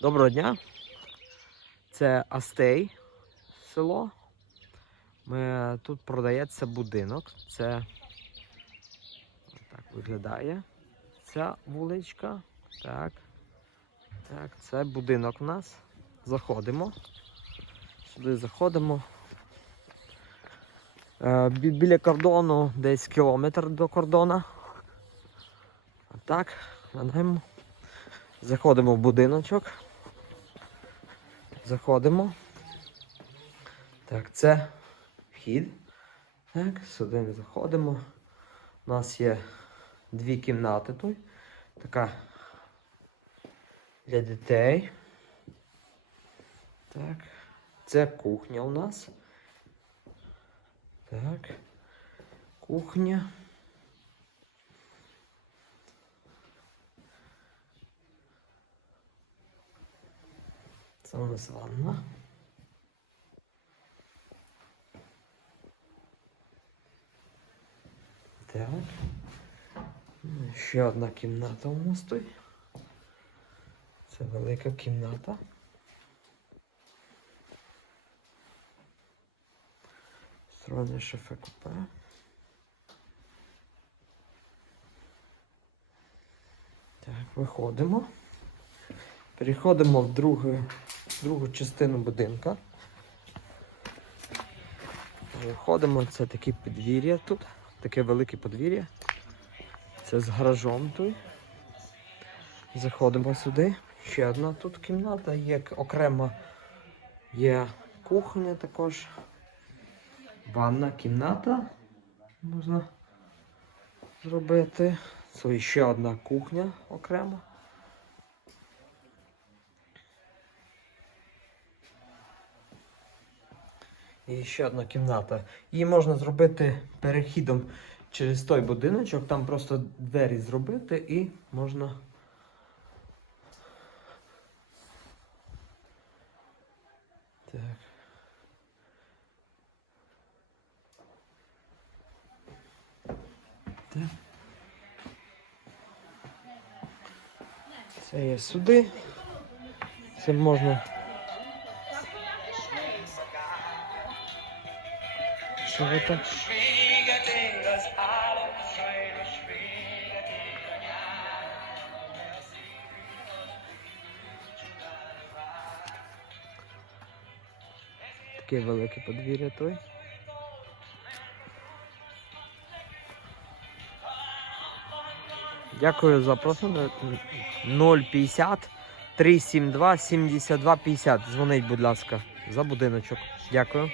Доброго дня. Це Астей село. Ми, тут продається будинок. Це так виглядає. Ця вуличка. Так. Так, це будинок у нас. Заходимо. Сюди заходимо. Е, бі- біля кордону десь кілометр до кордону. А так, гадаємо. Заходимо в будиночок. Заходимо. Так, це вхід. Так, сюди ми заходимо. У нас є дві кімнати тут. Така для дітей. Так. Це кухня у нас. Так. Кухня. Це у нас ванна. Так. Ну, Ще одна кімната у нас тут. Це велика кімната. Сторони шофе купе. Так, виходимо. Переходимо в другу, другу частину будинка. Виходимо, це таке подвір'я тут, таке велике подвір'я. Це з гаражом тут. Заходимо сюди. Ще одна тут кімната, є окрема є кухня також. Ванна кімната можна зробити. Це ще одна кухня окрема. І ще одна кімната. Її можна зробити перехідом через той будиночок, там просто двері зробити і можна. Так. Так. Це є сюди. Це можна. Ви? Таке велике подвір'я той. Дякую за просунок. 050 372 72 50. Дзвонить, будь ласка, за будиночок. Дякую.